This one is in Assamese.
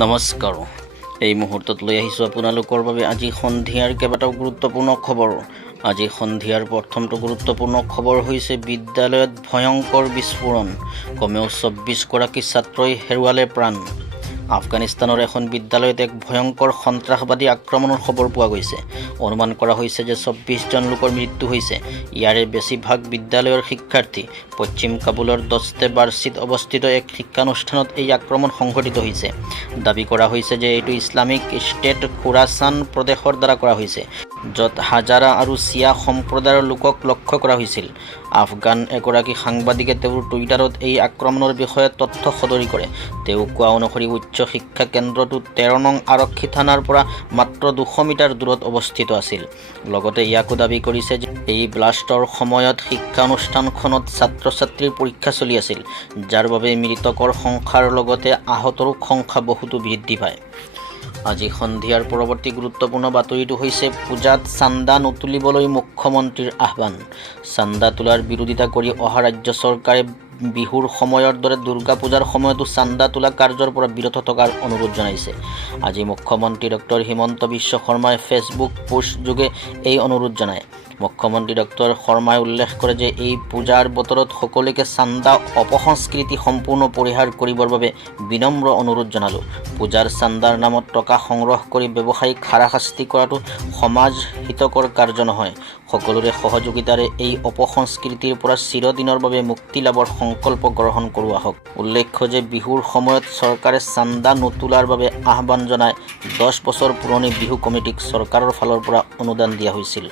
নমস্কাৰ। এই মুহূৰ্তত লৈ আহিছোঁ আপোনালোকৰ বাবে আজি সন্ধিয়াৰ কেইবাটাও গুৰুত্বপূৰ্ণ খবৰ। আজি সন্ধিয়াৰ প্ৰথমটো গুৰুত্বপূৰ্ণ খবৰ হৈছে বিদ্যালয়ত ভয়ংকৰ বিস্ফোৰণ। কমেও 24গৰাকী ছাত্ৰই হেৰুৱালে প্ৰাণ। আফগানিস্তানৰ এখন বিদ্যালয়ত এক ভয়ংকৰ সন্ত্ৰাসবাদী আক্ৰমণৰ খবৰ পোৱা গৈছে। অনুমান কৰা হৈছে যে 24জন লোকৰ মৃত্যু হৈছে। ইয়াৰে বেছিভাগ বিদ্যালয়ৰ শিক্ষাৰ্থী। পশ্চিম কাবুলৰ দস্তে বাৰ্চিত অৱস্থিত এক শিক্ষানুষ্ঠানত এই আক্ৰমণ সংঘটিত হৈছে। দাবী কৰা হৈছে যে এইটো ইছলামিক ষ্টেট খোৰাছান প্ৰদেশৰ দ্বাৰা কৰা হৈছে, য'ত হাজাৰা আৰু চিয়া সম্প্ৰদায়ৰ লোকক লক্ষ্য কৰা হৈছিল। আফগান এগৰাকী সাংবাদিকে তেওঁৰ টুইটাৰত এই আক্ৰমণৰ বিষয়ে তথ্য সদৰি কৰে। তেওঁ কোৱা অনুসৰি উচ্চ শিক্ষা কেন্দ্ৰটো 13 নং আৰক্ষী থানাৰ পৰা মাত্ৰ 200 মিটাৰ দূৰত অৱস্থিত আছিল। লগতে ইয়াকো দাবী কৰিছে যে এই ব্লাষ্টৰ সময়ত শিক্ষানুষ্ঠানখনত ছাত্ৰ-ছাত্ৰীৰ পৰীক্ষা চলি আছিল, যাৰ বাবে মৃতকৰ সংখ্যাৰ লগতে আহতৰ সংখ্যা বহুতো বৃদ্ধি পায়। আজি সন্ধিয়াৰ পৰৱৰ্তী গুৰুত্বপূৰ্ণ বাতৰিটো হৈছে পূজাত চান্দা নুতুলিবলৈ মুখ্যমন্ত্ৰীৰ আহ্বান। চান্দা তোলাৰ বিৰোধিতা কৰি অহা ৰাজ্য চৰকাৰে বিহুৰ সময়ৰ দৰে দুৰ্গা পূজাৰ সময়তো চান্দা তোলা কাৰ্যৰ পৰা বিৰত থকাৰ অনুৰোধ জনাইছে। আজি মুখ্যমন্ত্ৰী ডক্টৰ হিমন্ত বিশ্ব শৰ্মাই ফেচবুক পোষ্টযোগে এই অনুৰোধ জনায়। মুখ্যমন্ত্ৰী ডক্টৰ শৰ্মাই উল্লেখ কৰে যে এই পূজাৰ বতৰত সকলোকে চান্দা অপসংস্কৃতি সম্পূৰ্ণ পৰিহাৰ কৰিবৰ বাবে বিনম্ৰ অনুৰোধ জনালোঁ। পূজাৰ চান্দাৰ নামত টকা সংগ্ৰহ কৰি ব্যৱসায়িক হাৰাশাস্তি কৰাটো সমাজ হিতকৰ কাৰ্য নহয়। সকলোৰে সহযোগিতাৰে এই অপসংস্কৃতিৰ পৰা চিৰদিনৰ বাবে মুক্তি লাভৰ সংকল্প গ্ৰহণ কৰোঁ আহক। উল্লেখ্য যে বিহুৰ সময়ত চৰকাৰে চান্দা নোতোলাৰ বাবে আহ্বান জনাই 10 বছৰ পুৰণি বিহু কমিটিক চৰকাৰৰ ফালৰ পৰা অনুদান দিয়া হৈছিল।